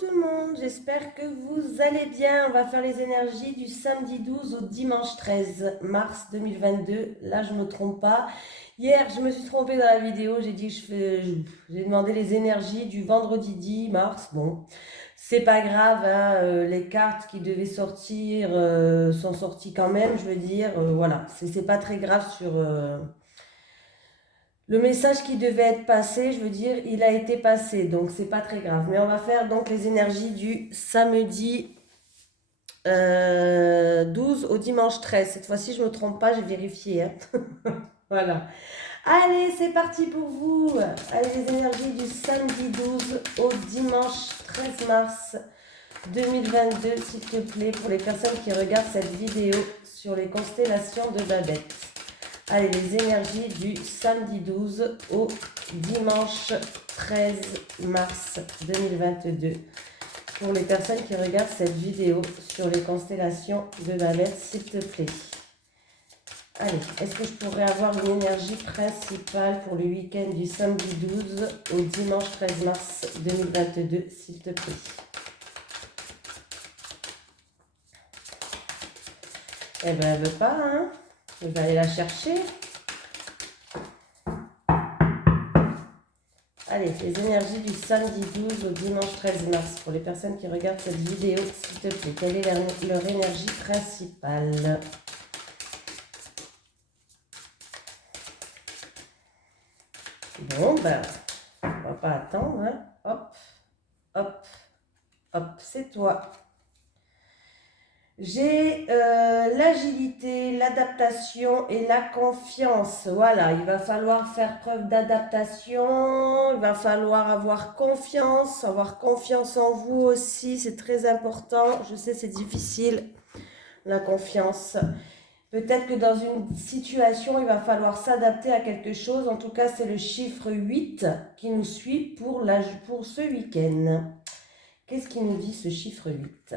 tout le monde, j'espère que vous allez bien. On va faire les énergies du samedi 12 au dimanche 13 mars 2022. Là, je ne me trompe pas. Hier, je me suis trompée dans la vidéo. J'ai dit j'ai demandé les énergies du vendredi 10 mars. Bon, c'est pas grave, hein, les cartes qui devaient sortir sont sorties quand même. Je veux dire, voilà, c'est pas très grave sur. Le message qui devait être passé, je veux dire, il a été passé, donc c'est pas très grave. Mais on va faire donc les énergies du samedi 12 au dimanche 13. Cette fois-ci, je me trompe pas, j'ai vérifié, hein. Voilà. Allez, c'est parti pour vous. Allez, les énergies du samedi 12 au dimanche 13 mars 2022, s'il te plaît, pour les personnes qui regardent cette vidéo sur les constellations de Babette. Allez, les énergies du samedi 12 au dimanche 13 mars 2022. Pour les personnes qui regardent cette vidéo sur les constellations de Babette, s'il te plaît. Allez, est-ce que je pourrais avoir une énergie principale pour le week-end du samedi 12 au dimanche 13 mars 2022, s'il te plaît? Eh ben, elle veut pas, hein? Je vais aller la chercher. Allez, les énergies du samedi 12 au dimanche 13 mars. Pour les personnes qui regardent cette vidéo, s'il te plaît, quelle est leur énergie principale? Bon, ben, on va pas attendre, hein. Hop, hop, hop, c'est toi. J'ai l'agilité, l'adaptation et la confiance. Voilà, il va falloir faire preuve d'adaptation, il va falloir avoir confiance en vous aussi, c'est très important. Je sais, c'est difficile, la confiance. Peut-être que dans une situation, il va falloir s'adapter à quelque chose. En tout cas, c'est le chiffre 8 qui nous suit pour ce week-end. Qu'est-ce qui nous dit ce chiffre 8?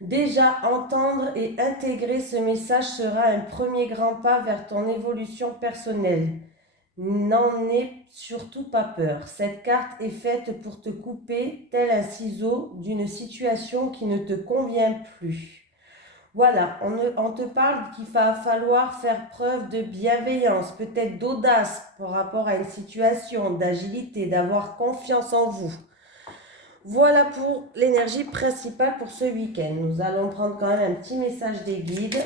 Déjà, entendre et intégrer ce message sera un premier grand pas vers ton évolution personnelle. N'en aie surtout pas peur. Cette carte est faite pour te couper, tel un ciseau, d'une situation qui ne te convient plus. Voilà, on te parle qu'il va falloir faire preuve de bienveillance, peut-être d'audace par rapport à une situation, d'agilité, d'avoir confiance en vous. Voilà pour l'énergie principale pour ce week-end. Nous allons prendre quand même un petit message des guides.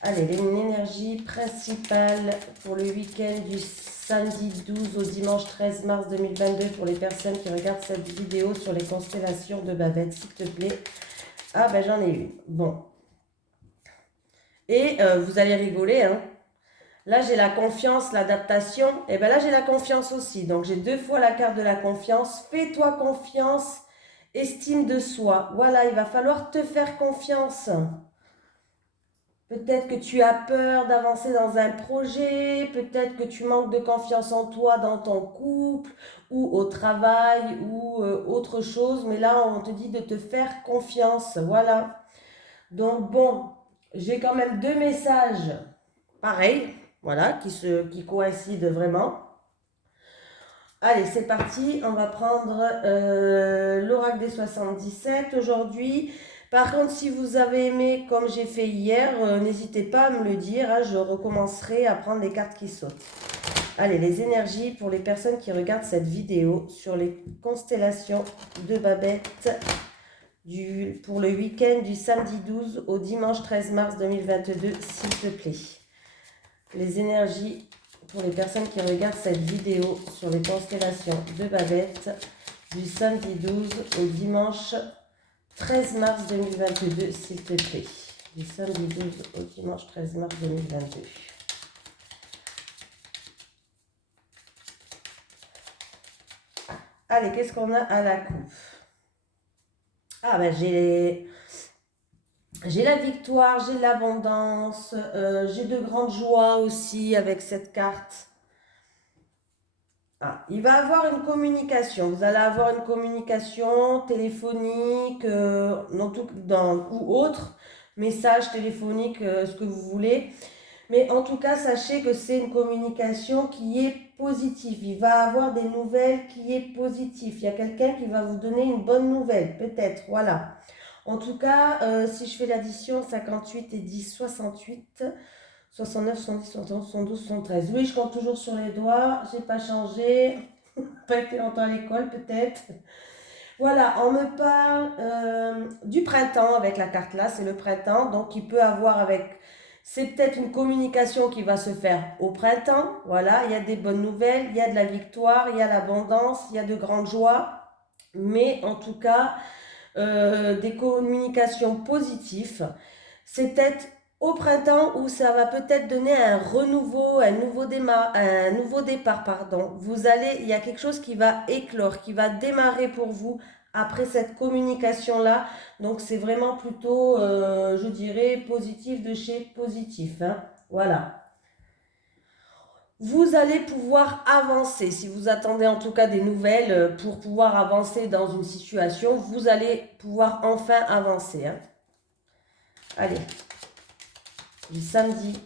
Allez, une énergie principale pour le week-end du samedi 12 au dimanche 13 mars 2022 pour les personnes qui regardent cette vidéo sur les constellations de Babette, s'il te plaît. Ah ben j'en ai une. Bon. Et vous allez rigoler, hein. Là, j'ai la confiance, l'adaptation. Et bien là, j'ai la confiance aussi. Donc, j'ai deux fois la carte de la confiance. Fais-toi confiance, estime de soi. Voilà, il va falloir te faire confiance. Peut-être que tu as peur d'avancer dans un projet. Peut-être que tu manques de confiance en toi dans ton couple ou au travail ou autre chose. Mais là, on te dit de te faire confiance. Voilà. Donc, bon, j'ai quand même deux messages pareils. Voilà, qui coïncident vraiment. Allez, c'est parti. On va prendre l'oracle des 77 aujourd'hui. Par contre, si vous avez aimé comme j'ai fait hier, n'hésitez pas à me le dire, hein, je recommencerai à prendre les cartes qui sautent. Allez, les énergies pour les personnes qui regardent cette vidéo sur les constellations de Babette pour le week-end du samedi 12 au dimanche 13 mars 2022, s'il te plaît. Les énergies pour les personnes qui regardent cette vidéo sur les constellations de Babette du samedi 12 au dimanche 13 mars 2022, s'il te plaît. Du samedi 12 au dimanche 13 mars 2022. Allez, qu'est-ce qu'on a à la coupe? Ah ben j'ai la victoire, j'ai l'abondance, j'ai de grandes joies aussi avec cette carte. Ah, il va avoir une communication. Vous allez avoir une communication téléphonique ou autre, message téléphonique, ce que vous voulez. Mais en tout cas, sachez que c'est une communication qui est positive. Il va avoir des nouvelles qui est positive. Il y a quelqu'un qui va vous donner une bonne nouvelle, peut-être, voilà. En tout cas, si je fais l'addition 58 et 10, 68, 69, 70, 71, 72, 73. Oui, je compte toujours sur les doigts. J'ai pas changé. Pas été longtemps à l'école, peut-être. Voilà, on me parle du printemps avec la carte là, c'est le printemps, donc il peut avoir avec, c'est peut-être une communication qui va se faire au printemps, voilà, il y a des bonnes nouvelles, il y a de la victoire, il y a l'abondance, il y a de grandes joies, mais en tout cas, des communications positives, c'est peut-être au printemps où ça va peut-être donner un renouveau, un nouveau départ, pardon. Vous allez, il y a quelque chose qui va éclore, qui va démarrer pour vous après cette communication-là. Donc c'est vraiment plutôt, je dirais, positif de chez positif, hein. Voilà. Vous allez pouvoir avancer. Si vous attendez en tout cas des nouvelles pour pouvoir avancer dans une situation, vous allez pouvoir enfin avancer, hein. Allez, du samedi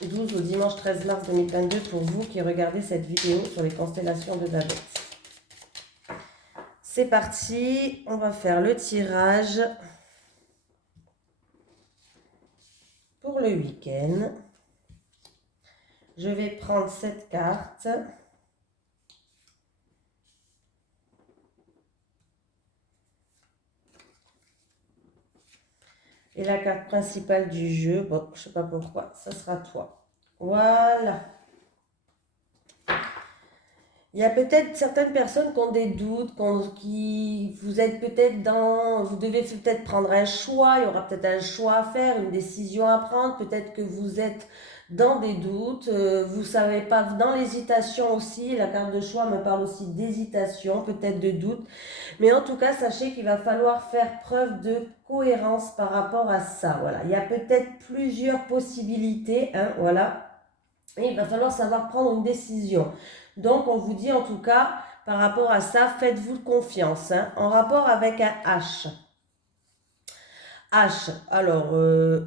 12 au dimanche 13 mars 2022 pour vous qui regardez cette vidéo sur les constellations de Babette. C'est parti, on va faire le tirage pour le week-end. Je vais prendre cette carte. Et la carte principale du jeu, bon, je ne sais pas pourquoi, ça sera toi. Voilà. Il y a peut-être certaines personnes qui ont des doutes, qui vous êtes peut-être dans, vous devez peut-être prendre un choix, il y aura peut-être un choix à faire, une décision à prendre, peut-être que vous êtes dans des doutes, vous savez pas, dans l'hésitation aussi, la carte de choix me parle aussi d'hésitation, peut-être de doute, mais en tout cas, sachez qu'il va falloir faire preuve de cohérence par rapport à ça, voilà. Il y a peut-être plusieurs possibilités, hein, voilà, et il va falloir savoir prendre une décision. Donc, on vous dit en tout cas, par rapport à ça, faites-vous confiance, hein, en rapport avec un H. H, alors,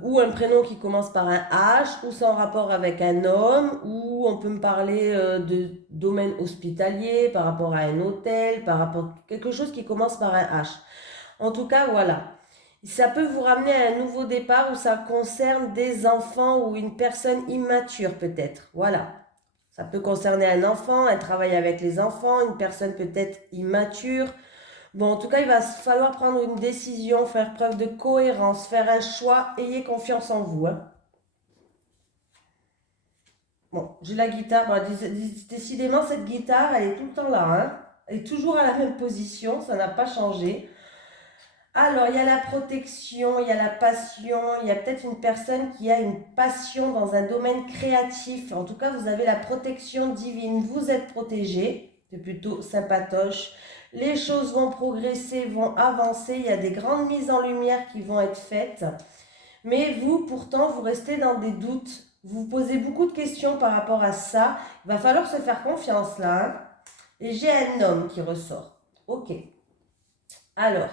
ou un prénom qui commence par un H, ou c'est en rapport avec un homme, ou on peut me parler de domaine hospitalier, par rapport à un hôtel, par rapport à quelque chose qui commence par un H. En tout cas, voilà. Ça peut vous ramener à un nouveau départ où ça concerne des enfants ou une personne immature peut-être. Voilà. Ça peut concerner un enfant, un travail avec les enfants, une personne peut-être immature. Bon, en tout cas, il va falloir prendre une décision, faire preuve de cohérence, faire un choix. Ayez confiance en vous, hein. Bon, j'ai la guitare. Bon, décidément, cette guitare, elle est tout le temps là, hein. Elle est toujours à la même position, ça n'a pas changé. Alors, il y a la protection, il y a la passion, il y a peut-être une personne qui a une passion dans un domaine créatif. En tout cas, vous avez la protection divine, vous êtes protégé, c'est plutôt sympatoche. Les choses vont progresser, vont avancer, il y a des grandes mises en lumière qui vont être faites. Mais vous, pourtant, vous restez dans des doutes. Vous vous posez beaucoup de questions par rapport à ça. Il va falloir se faire confiance là, hein. Et j'ai un homme qui ressort. Ok. Alors,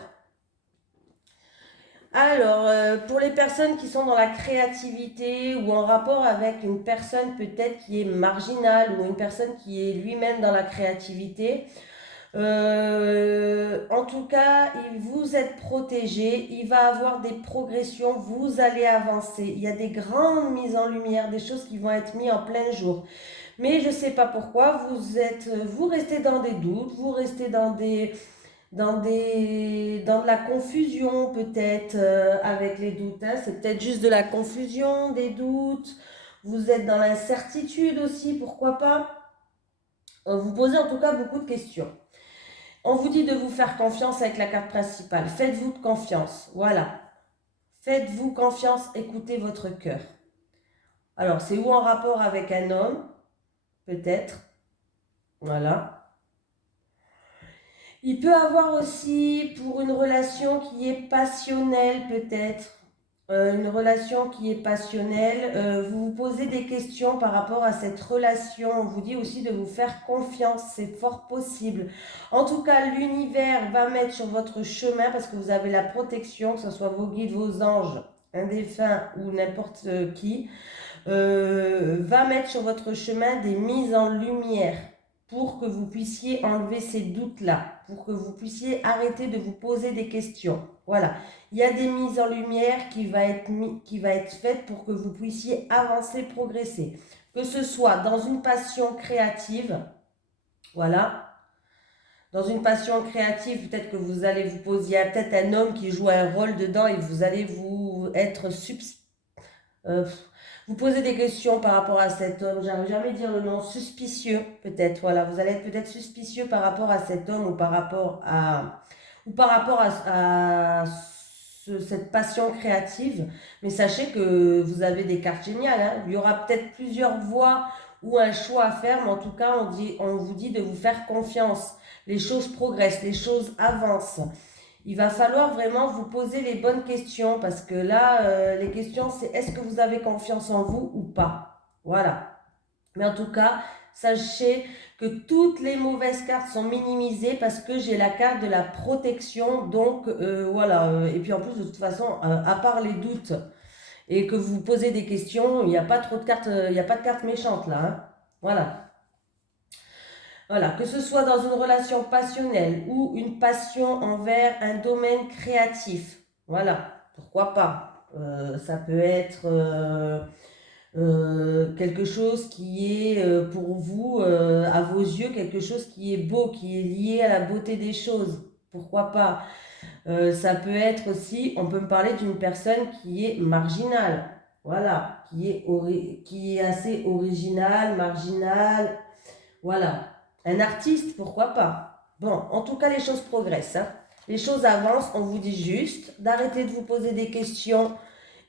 pour les personnes qui sont dans la créativité ou en rapport avec une personne peut-être qui est marginale ou une personne qui est lui-même dans la créativité, en tout cas, vous êtes protégé, il va avoir des progressions, vous allez avancer. Il y a des grandes mises en lumière, des choses qui vont être mises en plein jour. Mais je ne sais pas pourquoi, vous restez dans des doutes, vous restez dans de la confusion peut-être avec les doutes, hein. C'est peut-être juste de la confusion, des doutes. Vous êtes dans l'incertitude aussi, pourquoi pas. Vous posez en tout cas beaucoup de questions. On vous dit de vous faire confiance avec la carte principale. Faites-vous confiance, voilà. Faites-vous confiance, écoutez votre cœur. Alors, c'est ou en rapport avec un homme, peut-être. Voilà. Il peut avoir aussi pour une relation qui est passionnelle peut-être, une relation qui est passionnelle, vous vous posez des questions par rapport à cette relation, on vous dit aussi de vous faire confiance, c'est fort possible. En tout cas, l'univers va mettre sur votre chemin parce que vous avez la protection, que ce soit vos guides, vos anges, un défunt ou n'importe qui, va mettre sur votre chemin des mises en lumière pour que vous puissiez enlever ces doutes-là, pour que vous puissiez arrêter de vous poser des questions. Voilà, il y a des mises en lumière qui va être faites pour que vous puissiez avancer, progresser. Que ce soit dans une passion créative, voilà, dans une passion créative, peut-être que vous allez vous poser, il y a peut-être un homme qui joue un rôle dedans et vous allez vous être euh, vous posez des questions par rapport à cet homme, j'arrive jamais à dire le nom, suspicieux peut-être, voilà, vous allez être peut-être suspicieux par rapport à cet homme ou par rapport à cette passion créative, mais sachez que vous avez des cartes géniales, hein. Il y aura peut-être plusieurs voies ou un choix à faire, mais en tout cas, on vous dit de vous faire confiance. Les choses progressent, les choses avancent. Il va falloir vraiment vous poser les bonnes questions parce que là, les questions, c'est est-ce que vous avez confiance en vous ou pas? Voilà. Mais en tout cas, sachez que toutes les mauvaises cartes sont minimisées parce que j'ai la carte de la protection. Donc, voilà. Et puis en plus, de toute façon, à part les doutes et que vous posez des questions, il n'y a pas trop de cartes, il n'y a pas de cartes méchantes là, hein. Voilà. Voilà, que ce soit dans une relation passionnelle ou une passion envers un domaine créatif. Voilà, pourquoi pas. Ça peut être quelque chose qui est pour vous, à vos yeux, quelque chose qui est beau, qui est lié à la beauté des choses. Pourquoi pas. Ça peut être aussi, on peut me parler d'une personne qui est marginale. Voilà, qui est assez originale, marginale. Voilà. Un artiste, pourquoi pas. Bon, en tout cas, les choses progressent, hein. Les choses avancent. On vous dit juste d'arrêter de vous poser des questions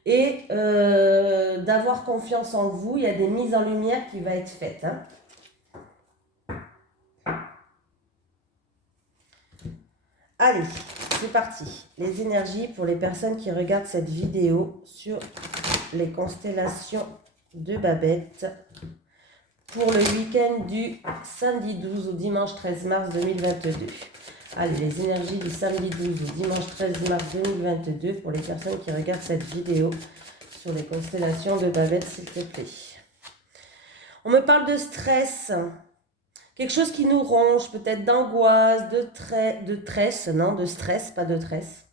et d'avoir confiance en vous. Il y a des mises en lumière qui vont être faites, hein. Allez, c'est parti. Les énergies pour les personnes qui regardent cette vidéo sur les constellations de Babette pour le week-end du samedi 12 au dimanche 13 mars 2022. Allez, les énergies du samedi 12 au dimanche 13 mars 2022 pour les personnes qui regardent cette vidéo sur les constellations de Babette, s'il te plaît. On me parle de stress, quelque chose qui nous ronge, peut-être d'angoisse, de tresse, non, de stress, pas de tresse.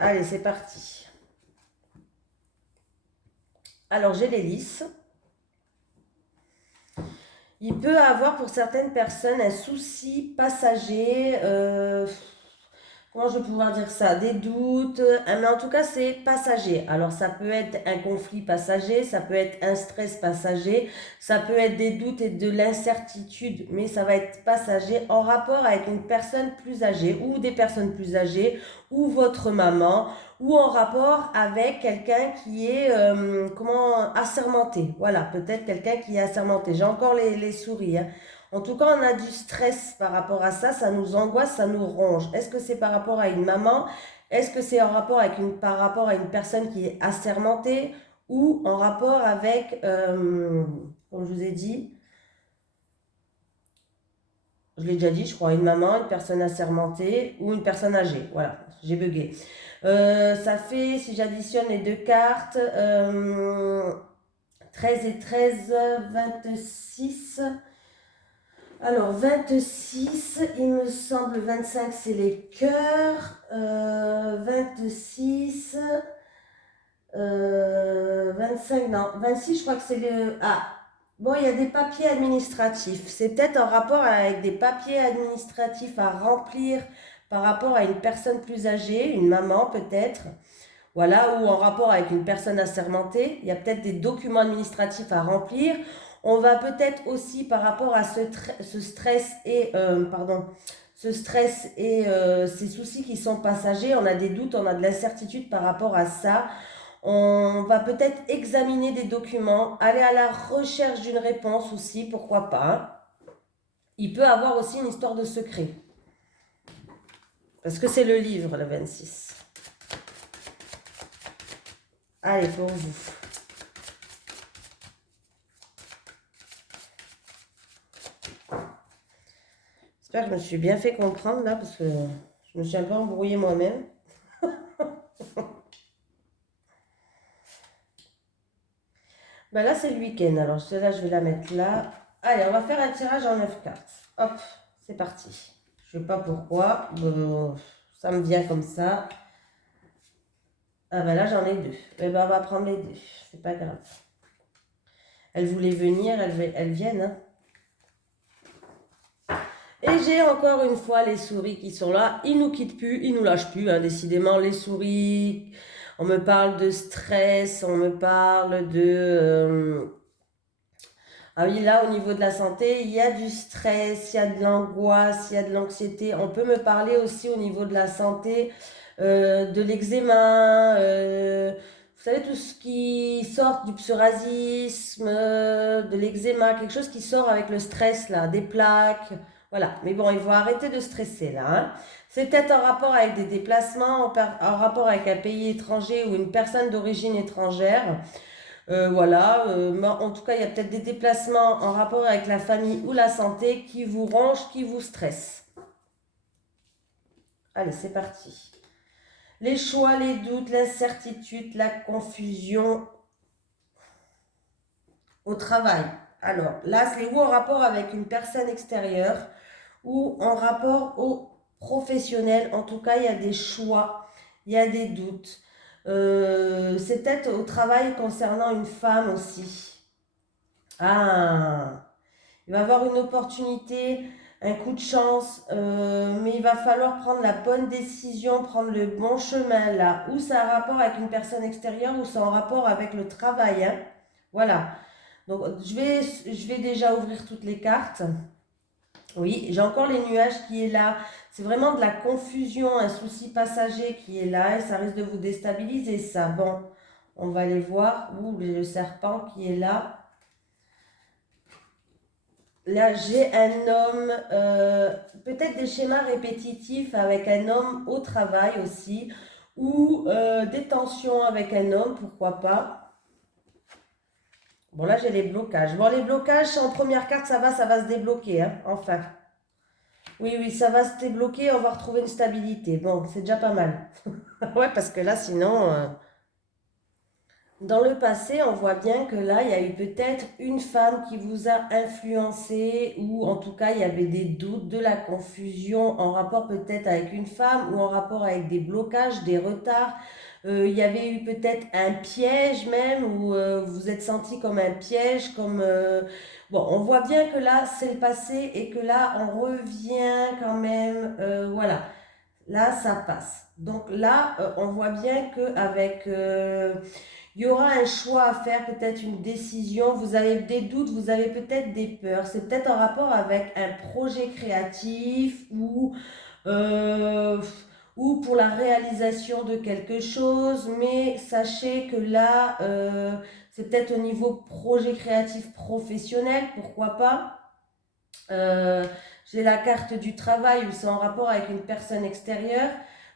Allez, c'est parti. Alors, j'ai les lys. Il peut avoir pour certaines personnes un souci passager, comment je vais pouvoir dire ça, des doutes, mais en tout cas c'est passager. Alors ça peut être un conflit passager, ça peut être un stress passager, ça peut être des doutes et de l'incertitude, mais ça va être passager en rapport avec une personne plus âgée ou des personnes plus âgées ou votre maman ou en rapport avec quelqu'un qui est assermenté. Voilà, peut-être quelqu'un qui est assermenté. J'ai encore les souris, hein. En tout cas, on a du stress par rapport à ça, ça nous angoisse, ça nous ronge. Est-ce que c'est par rapport à une maman? Est-ce que c'est en rapport avec par rapport à une personne qui est assermentée ou en rapport avec, comme je vous ai dit, je l'ai déjà dit, je crois, une maman, une personne assermentée ou une personne âgée. Voilà, j'ai bugué. Ça fait, si j'additionne les deux cartes, 13 et 13, 26. Alors, 26, il me semble, 25, c'est les cœurs. 26, 25, non, 26, je crois que c'est le... Ah, bon, il y a des papiers administratifs. C'est peut-être en rapport avec des papiers administratifs à remplir par rapport à une personne plus âgée, une maman peut-être. Voilà, ou en rapport avec une personne assermentée. Il y a peut-être des documents administratifs à remplir. On va peut-être aussi par rapport à ce stress et ces soucis qui sont passagers, on a des doutes, on a de l'incertitude par rapport à ça. On va peut-être examiner des documents, aller à la recherche d'une réponse aussi, pourquoi pas. Il peut avoir aussi une histoire de secret. Parce que c'est le livre, le 26. Allez, pour vous. J'espère que je me suis bien fait comprendre là, parce que je Je me suis un peu embrouillée moi-même. Ben là, c'est le week-end. Alors, celle-là, je vais la mettre là. Allez, on va faire un tirage en 9 cartes. Hop, c'est parti. Je sais pas pourquoi. Ça me vient comme ça. Ah ben là, j'en ai deux. Eh ben, on va prendre les deux. C'est pas grave. Elles voulaient venir, elles viennent. Hein. Et j'ai encore une fois les souris qui sont là. Ils nous quittent plus, ils nous lâchent plus. Hein. Décidément, les souris, on me parle de stress, on me parle de... Ah oui, là, au niveau de la santé, il y a du stress, il y a de l'angoisse, il y a de l'anxiété. On peut me parler aussi au niveau de la santé, de l'eczéma, vous savez, tout ce qui sort du psoriasisme, de l'eczéma, quelque chose qui sort avec le stress, là, des plaques. Voilà. Mais bon, il faut arrêter de stresser, là. Hein. C'est peut-être en rapport avec des déplacements, en rapport avec un pays étranger ou une personne d'origine étrangère. Voilà, mais en tout cas, il y a peut-être des déplacements en rapport avec la famille ou la santé qui vous rongent, qui vous stressent. Allez, c'est parti. Les choix, les doutes, l'incertitude, la confusion au travail. Alors, là, c'est ou en rapport avec une personne extérieure ou en rapport au professionnel. En tout cas, il y a des choix, il y a des doutes. C'est peut-être au travail concernant une femme aussi. Ah, il va avoir une opportunité, un coup de chance, mais il va falloir prendre la bonne décision, prendre le bon chemin là. Ou c'est un rapport avec une personne extérieure ou c'est en rapport avec le travail. Hein. Voilà. Donc je vais déjà ouvrir toutes les cartes. Oui, j'ai encore les nuages qui est là. C'est vraiment de la confusion, un souci passager qui est là et ça risque de vous déstabiliser ça. Bon, on va aller voir. Ouh, le serpent qui est là. Là, j'ai un homme, peut-être des schémas répétitifs avec un homme au travail aussi, ou des tensions avec un homme, pourquoi pas. Bon, là, j'ai les blocages. Bon, les blocages, en première carte, ça va se débloquer, hein, enfin. Oui, oui, ça va se débloquer, on va retrouver une stabilité. Bon, c'est déjà pas mal. Ouais, parce que là, sinon... Dans le passé, on voit bien que là, il y a eu peut-être une femme qui vous a influencé, ou en tout cas, il y avait des doutes, de la confusion en rapport peut-être avec une femme, ou en rapport avec des blocages, des retards. Il y avait eu peut-être un piège même, où vous vous êtes senti comme un piège, comme... Bon, on voit bien que là, c'est le passé, et que là, on revient quand même, voilà. Là, ça passe. Donc là, on voit bien qu'avec... il y aura un choix à faire, peut-être une décision, vous avez des doutes, vous avez peut-être des peurs. C'est peut-être en rapport avec un projet créatif euh, ou pour la réalisation de quelque chose. Mais sachez que là, c'est peut-être au niveau projet créatif professionnel, pourquoi pas. Euh, j'ai la carte du travail où c'est en rapport avec une personne extérieure.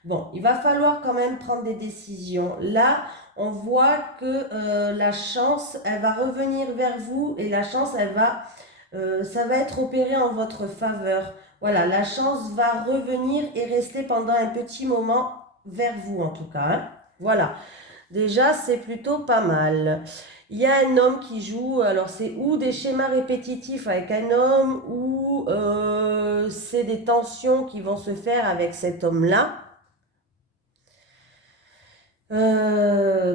Bon, il va falloir quand même prendre des décisions. Là, on voit que la chance, elle va revenir vers vous et la chance, ça va être opéré en votre faveur. Voilà, la chance va revenir et rester pendant un petit moment vers vous en tout cas. Hein. Voilà. Déjà, c'est plutôt pas mal. Il y a un homme qui joue, alors c'est ou des schémas répétitifs avec un homme, ou c'est des tensions qui vont se faire avec cet homme-là.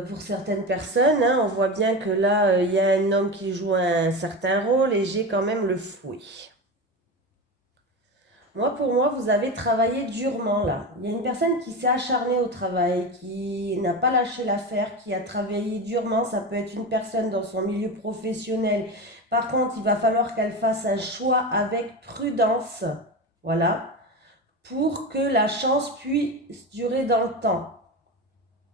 Pour certaines personnes, hein, on voit bien que là, il y a un homme qui joue un certain rôle et j'ai quand même le fouet. Moi, pour moi, vous avez travaillé durement là. Il y a une personne qui s'est acharnée au travail, qui n'a pas lâché l'affaire, qui a travaillé durement. Ça peut être une personne dans son milieu professionnel. Par contre, il va falloir qu'elle fasse un choix avec prudence. Voilà. Pour que la chance puisse durer dans le temps.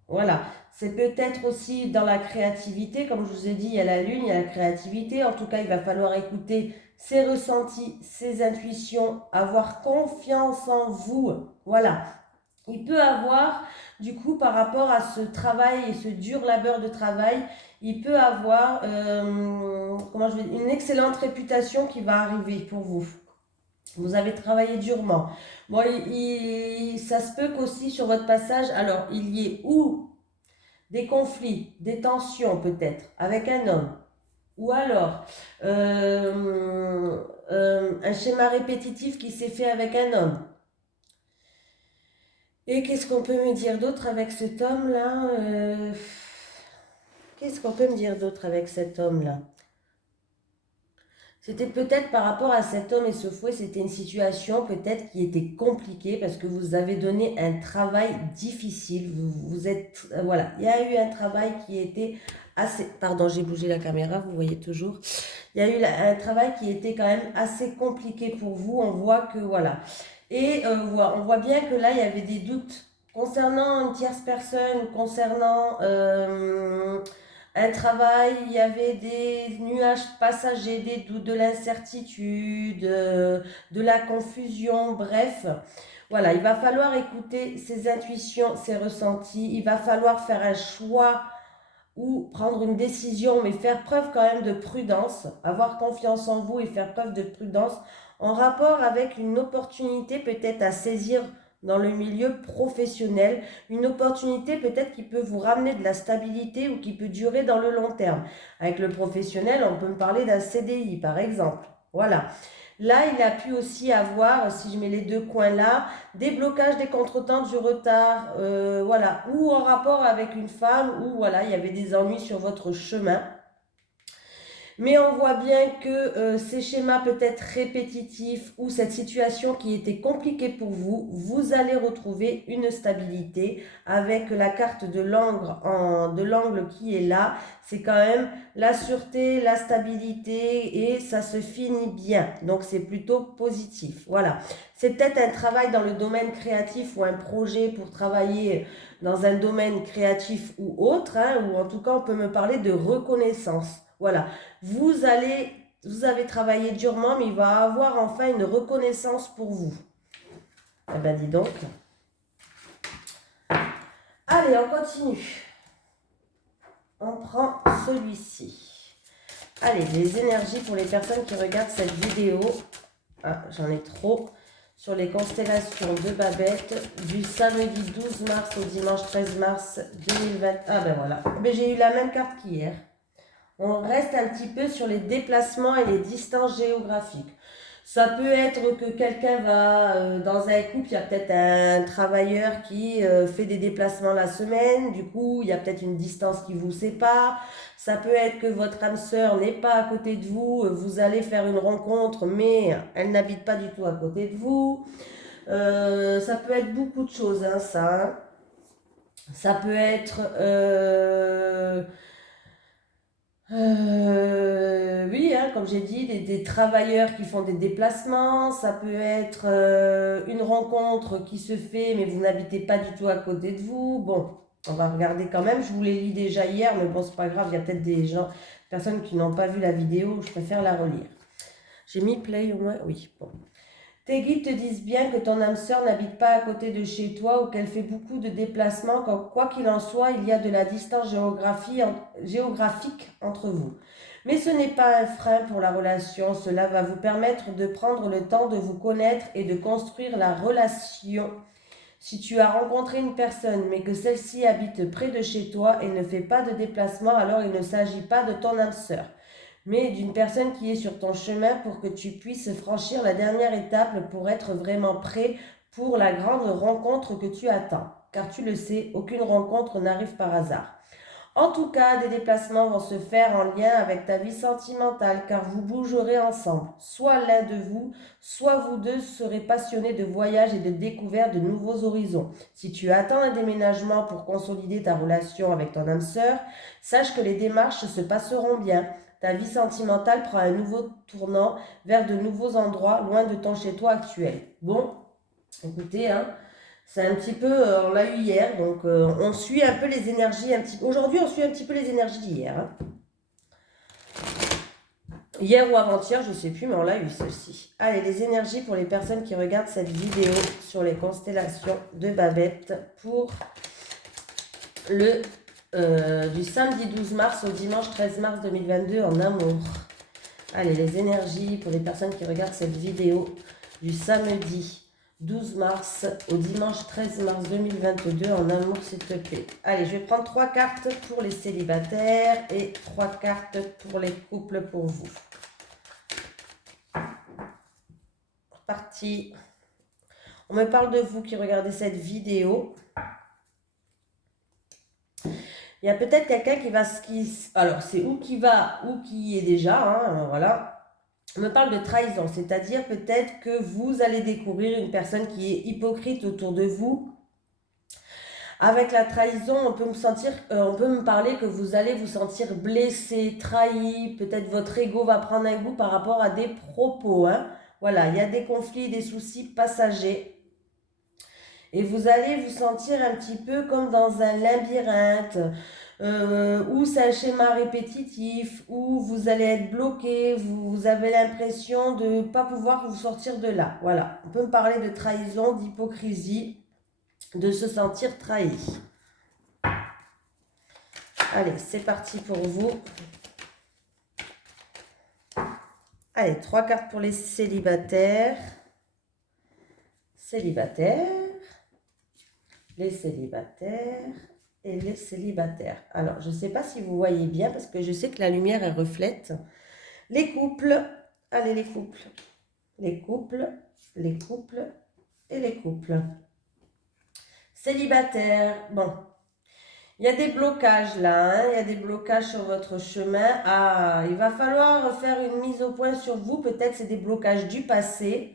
Voilà, c'est peut-être aussi dans la créativité, comme je vous ai dit, il y a la lune, il y a la créativité. En tout cas, il va falloir écouter ses ressentis, ses intuitions, avoir confiance en vous. Voilà. Il peut avoir, du coup, par rapport à ce travail et ce dur labeur de travail, il peut avoir comment une excellente réputation qui va arriver pour vous. Vous avez travaillé durement. Bon, ça se peut qu'aussi sur votre passage, alors il y ait ou des conflits, des tensions peut-être avec un homme, ou alors un schéma répétitif qui s'est fait avec un homme. Et qu'est-ce qu'on peut me dire d'autre avec cet homme-là Qu'est-ce qu'on peut me dire d'autre avec cet homme-là? C'était peut-être par rapport à cet homme et ce fouet, c'était une situation peut-être qui était compliquée parce que vous avez donné un travail difficile. Vous êtes, voilà, il y a eu un travail qui était assez, pardon, j'ai bougé la caméra, vous voyez toujours. Il y a eu un travail qui était quand même assez compliqué pour vous. On voit que, voilà. Et on voit bien que là, il y avait des doutes concernant une tierce personne, concernant un travail, il y avait des nuages passagers, des doutes, de l'incertitude, de la confusion, bref. Voilà, il va falloir écouter ses intuitions, ses ressentis, il va falloir faire un choix ou prendre une décision, mais faire preuve quand même de prudence, avoir confiance en vous et faire preuve de prudence en rapport avec une opportunité peut-être à saisir dans le milieu professionnel, une opportunité peut-être qui peut vous ramener de la stabilité ou qui peut durer dans le long terme. Avec le professionnel, on peut me parler d'un CDI par exemple. Voilà. Là, il a pu aussi avoir, si je mets les deux coins là, des blocages, des contretemps, du retard, voilà, ou en rapport avec une femme, ou voilà, il y avait des ennuis sur votre chemin. Mais on voit bien que ces schémas peut-être répétitifs ou cette situation qui était compliquée pour vous, vous allez retrouver une stabilité avec la carte de l'angle qui est là. C'est quand même la sûreté, la stabilité et ça se finit bien. Donc c'est plutôt positif. Voilà. C'est peut-être un travail dans le domaine créatif ou un projet pour travailler dans un domaine créatif ou autre, hein, ou en tout cas on peut me parler de reconnaissance. Voilà. Vous avez travaillé durement, mais il va avoir enfin une reconnaissance pour vous. Eh ben dis donc. Allez, on continue. On prend celui-ci. Allez, les énergies pour les personnes qui regardent cette vidéo. Ah, j'en ai trop. Sur les constellations de Babette du samedi 12 mars au dimanche 13 mars 2020. Ah ben voilà. Mais j'ai eu la même carte qu'hier. On reste un petit peu sur les déplacements et les distances géographiques. Ça peut être que quelqu'un va dans un couple, il y a peut-être un travailleur qui fait des déplacements la semaine, du coup il y a peut-être une distance qui vous sépare. Ça peut être que votre âme sœur n'est pas à côté de vous, vous allez faire une rencontre mais elle n'habite pas du tout à côté de vous. Ça peut être beaucoup de choses, hein, ça. Hein. Ça peut être... oui, hein, comme j'ai dit, des travailleurs qui font des déplacements, ça peut être une rencontre qui se fait, mais vous n'habitez pas du tout à côté de vous. Bon, on va regarder quand même. Je vous l'ai lu déjà hier, mais bon, c'est pas grave, il y a peut-être des gens, personnes qui n'ont pas vu la vidéo, je préfère la relire. J'ai mis play au moins, oui, bon. Tes guides te disent bien que ton âme sœur n'habite pas à côté de chez toi ou qu'elle fait beaucoup de déplacements, quoi qu'il en soit, il y a de la distance géographique entre vous. Mais ce n'est pas un frein pour la relation, cela va vous permettre de prendre le temps de vous connaître et de construire la relation. Si tu as rencontré une personne mais que celle-ci habite près de chez toi et ne fait pas de déplacement, alors il ne s'agit pas de ton âme sœur mais d'une personne qui est sur ton chemin pour que tu puisses franchir la dernière étape pour être vraiment prêt pour la grande rencontre que tu attends. Car tu le sais, aucune rencontre n'arrive par hasard. En tout cas, des déplacements vont se faire en lien avec ta vie sentimentale car vous bougerez ensemble. Soit l'un de vous, soit vous deux serez passionnés de voyage et de découverte de nouveaux horizons. Si tu attends un déménagement pour consolider ta relation avec ton âme sœur, sache que les démarches se passeront bien. Ta vie sentimentale prend un nouveau tournant vers de nouveaux endroits loin de ton chez-toi actuel. Bon, écoutez, hein, c'est un petit peu, on l'a eu hier, donc on suit un peu les énergies, aujourd'hui on suit un petit peu les énergies d'hier. Hein. Hier ou avant-hier, je ne sais plus, mais on l'a eu celle-ci. Allez, les énergies pour les personnes qui regardent cette vidéo sur les constellations de Babette pour le du samedi 12 mars au dimanche 13 mars 2022 en amour. Allez, les énergies pour les personnes qui regardent cette vidéo du samedi 12 mars au dimanche 13 mars 2022 en amour, s'il te plaît. Allez, je vais prendre 3 cartes pour les célibataires et 3 cartes pour les couples pour vous. Parti. On me parle de vous qui regardez cette vidéo. Il y a peut-être quelqu'un qui va... Alors, c'est ou qui va ou qui est déjà, hein, voilà. On me parle de trahison, c'est-à-dire peut-être que vous allez découvrir une personne qui est hypocrite autour de vous. Avec la trahison, on peut me parler que vous allez vous sentir blessé, trahi, peut-être votre ego va prendre un goût par rapport à des propos, hein. Voilà, il y a des conflits, des soucis passagers. Et vous allez vous sentir un petit peu comme dans un labyrinthe, où c'est un schéma répétitif, où vous allez être bloqué, vous avez l'impression de ne pas pouvoir vous sortir de là. Voilà, on peut me parler de trahison, d'hypocrisie, de se sentir trahi. Allez, c'est parti pour vous. Allez, 3 cartes pour les célibataires. Célibataires. Les célibataires et les célibataires. Alors, je ne sais pas si vous voyez bien parce que je sais que la lumière, elle reflète. Les couples. Allez, les couples. Les couples, les couples et les couples. Célibataires. Bon. Il y a des blocages là, hein, il y a des blocages sur votre chemin. Ah, il va falloir faire une mise au point sur vous. Peut-être c'est des blocages du passé.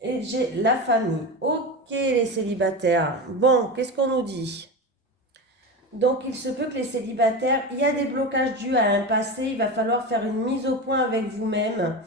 Et j'ai la famille. Ok, les célibataires. Bon, qu'est-ce qu'on nous dit? Donc, il se peut que les célibataires, il y a des blocages dus à un passé. Il va falloir faire une mise au point avec vous-même.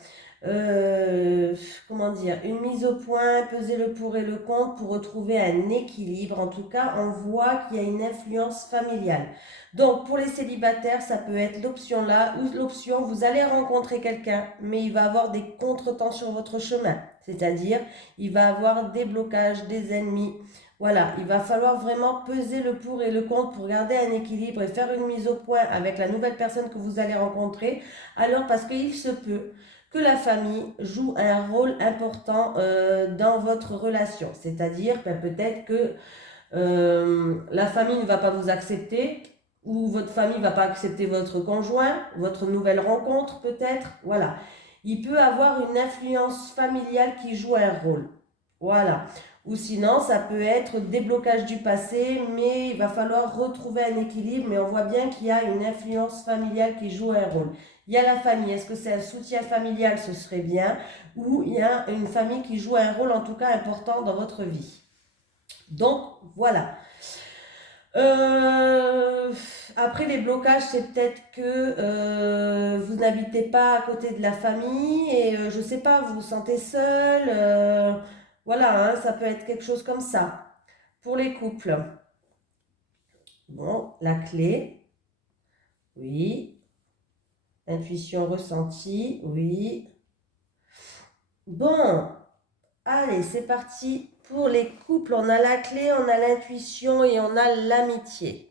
Comment dire? Une mise au point, peser le pour et le contre pour retrouver un équilibre. En tout cas, on voit qu'il y a une influence familiale. Donc, pour les célibataires, ça peut être l'option là ou l'option, vous allez rencontrer quelqu'un, mais il va avoir des contretemps sur votre chemin. C'est-à-dire, il va avoir des blocages, des ennemis. Voilà, il va falloir vraiment peser le pour et le contre pour garder un équilibre et faire une mise au point avec la nouvelle personne que vous allez rencontrer. Alors, parce qu'il se peut que la famille joue un rôle important dans votre relation. C'est-à-dire, peut-être que la famille ne va pas vous accepter ou votre famille ne va pas accepter votre conjoint, votre nouvelle rencontre peut-être. Voilà. Il peut avoir une influence familiale qui joue un rôle. Voilà. Ou sinon, ça peut être déblocage du passé, mais il va falloir retrouver un équilibre. Mais on voit bien qu'il y a une influence familiale qui joue un rôle. Il y a la famille. Est-ce que c'est un soutien familial? Ce serait bien. Ou il y a une famille qui joue un rôle en tout cas important dans votre vie. Donc, voilà. Après, les blocages, c'est peut-être que vous n'habitez pas à côté de la famille et je ne sais pas, vous vous sentez seul. Voilà, hein, ça peut être quelque chose comme ça. Pour les couples. Bon, la clé. Oui. Intuition ressentie. Oui. Bon. Allez, c'est parti. Pour les couples, on a la clé, on a l'intuition et on a l'amitié.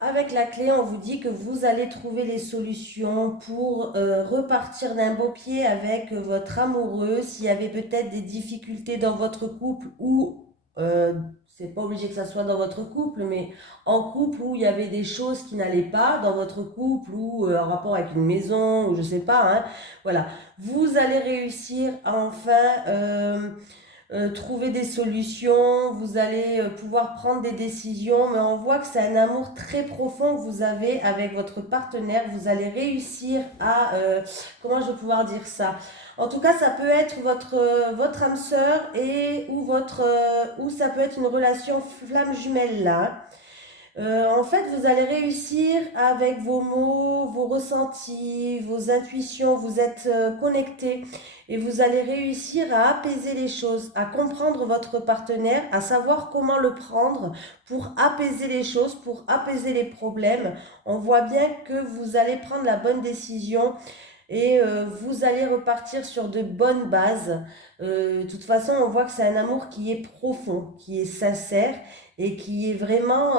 Avec la clé, on vous dit que vous allez trouver les solutions pour repartir d'un beau pied avec votre amoureux. S'il y avait peut-être des difficultés dans votre couple ou c'est pas obligé que ça soit dans votre couple, mais en couple où il y avait des choses qui n'allaient pas dans votre couple ou en rapport avec une maison ou je sais pas, hein, voilà. Vous allez réussir à enfin trouver des solutions, vous allez pouvoir prendre des décisions, mais on voit que c'est un amour très profond que vous avez avec votre partenaire. Vous allez réussir à, comment je vais pouvoir dire ça? En tout cas, ça peut être votre âme sœur et ou ça peut être une relation flamme jumelle là. En fait, vous allez réussir avec vos mots, vos ressentis, vos intuitions, vous êtes connecté et vous allez réussir à apaiser les choses, à comprendre votre partenaire, à savoir comment le prendre pour apaiser les choses, pour apaiser les problèmes. On voit bien que vous allez prendre la bonne décision et vous allez repartir sur de bonnes bases. De toute façon, on voit que c'est un amour qui est profond, qui est sincère et qui est vraiment...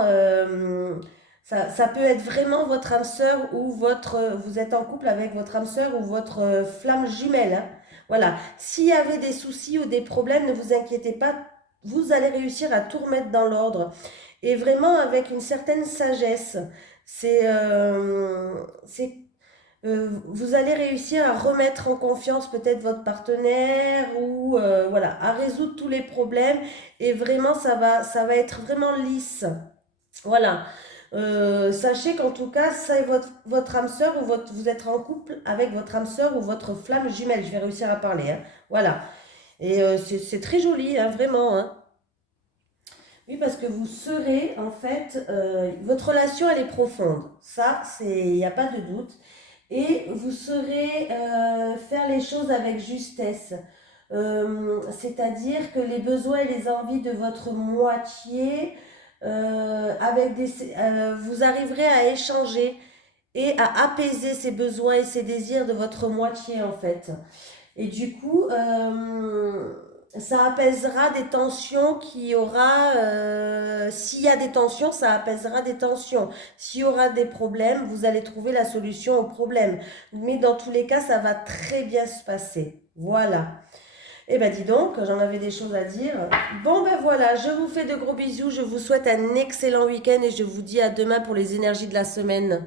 ça peut être vraiment votre âme sœur ou vous êtes en couple avec votre âme sœur ou votre flamme jumelle, hein. Voilà. S'il y avait des soucis ou des problèmes, ne vous inquiétez pas, vous allez réussir à tout remettre dans l'ordre. Et vraiment avec une certaine sagesse. C'est vous allez réussir à remettre en confiance peut-être votre partenaire ou voilà, à résoudre tous les problèmes et vraiment ça va être vraiment lisse. Voilà. Sachez qu'en tout cas, ça est votre âme sœur ou vous êtes en couple avec votre âme sœur ou votre flamme jumelle. Je vais réussir à parler, hein. Voilà. Et c'est très joli, hein, vraiment, hein. Oui, parce que vous serez, en fait, votre relation, elle est profonde. Ça, il n'y a pas de doute. Et vous saurez faire les choses avec justesse. C'est-à-dire que les besoins et les envies de votre moitié, vous arriverez à échanger et à apaiser ces besoins et ces désirs de votre moitié en fait. Et du coup, ça apaisera des tensions qu'il y aura. S'il y a des tensions, ça apaisera des tensions. S'il y aura des problèmes, vous allez trouver la solution aux problèmes. Mais dans tous les cas, ça va très bien se passer. Voilà. Eh ben dis donc, j'en avais des choses à dire. Bon ben voilà, je vous fais de gros bisous. Je vous souhaite un excellent week-end et je vous dis à demain pour les énergies de la semaine.